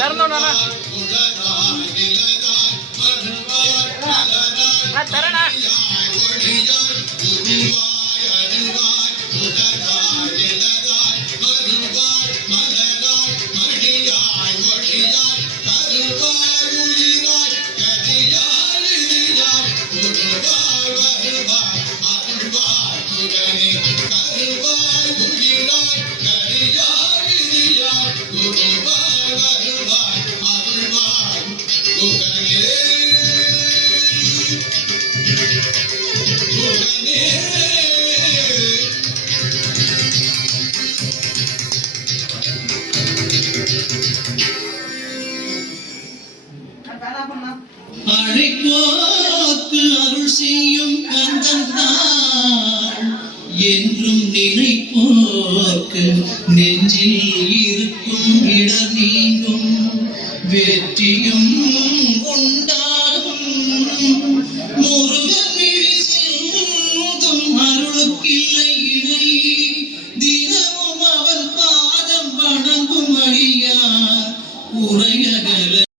தரணா அழைப்போக்கு அருள் செய்யும் கந்தன் தான் என்றும் நினைப்போக்கு நெஞ்சில் இருக்கும் இடர் நீங்கும் வெற்றியும்